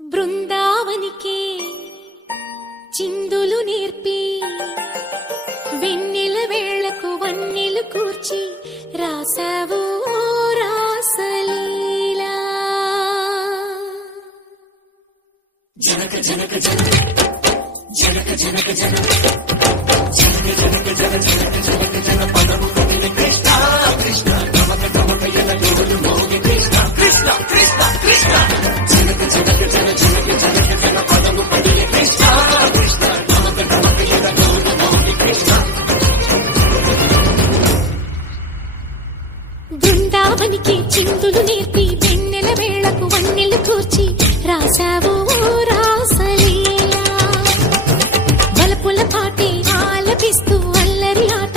బృందావనికి చిందులు నేర్పి వెన్నెల వేళకు వన్నెలు కూర్చి రాసావు రాసలీలా జనక జనక జనక జనక జనక జనక జనక జనక జనక జనక జన పదము కవిని కృష్ణ కృష్ణ గమక గమక ఎల గోలు మోగి కృష్ణ కృష్ణ కృష్ణ కృష్ణ జనక జనక జన జనక జనక జన పదము కవిని కృష్ణ కృష్ణ గమక గమక ఎల గోలు మోగి కృష్ణ బృందావనికి చిందులు నేర్పి వెన్నెల వేళకు వన్నెలు కూర్చి రాసావు రాసలీలా బలపుల పాటే ఆలపిస్తూ అల్లరి ఆట